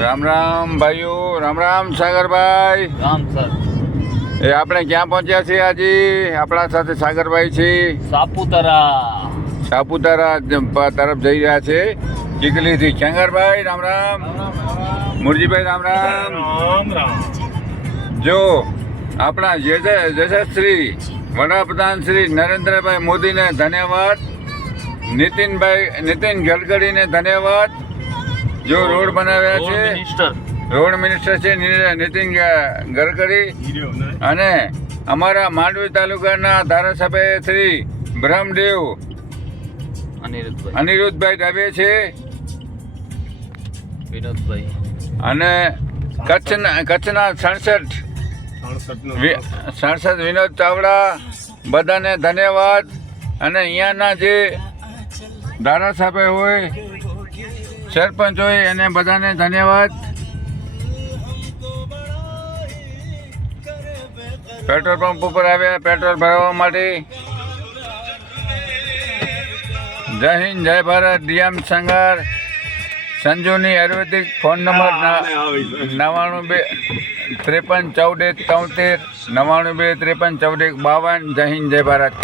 રામ રામ ભાઈઓ, રામ રામ સાગરભાઈ. રામ સર. એ આપણે ક્યાં પહોંચ્યા છીએ આજે? આપણા સાથે સાગરભાઈ છે. સાપુતારા તરફ જઈ રહ્યા છે ચીખલીથી. શંકરભાઈ રામ રામ. મુરજીભાઈ રામ રામ. જો આપણા યશસ્વી વડાપ્રધાન શ્રી નરેન્દ્રભાઈ મોદીને ધન્યવાદ. નીતિન ગડકરીને ધન્યવાદ. જો રોડ બનાવ્યા છે, રોડ મિનિસ્ટર છે નીતિન ગડકરી. અને અમારા માંડવી તાલુકાના ધારાસભ્ય શ્રી બ્રહ્મદેવ અનિરુદ્ધભાઈ દવે છે. વિનોદભાઈ અને કચ્છના 67 વિનોદ ચાવડા. બધાને ધન્યવાદ. અને અહીંયાના જે ધારાસભ્ય હોય, સરપંચ હોય, એને બધાને ધન્યવાદ. પેટ્રોલ પંપ ઉપર આવ્યા પેટ્રોલ ભરાવવા માટે. જય હિન્દ, જય ભારત. ડીએમ સંગાર સંજુની આયુર્વેદિક. Phone number 92 53 14 73 92 53 14 52. જય હિન્દ, જય ભારત.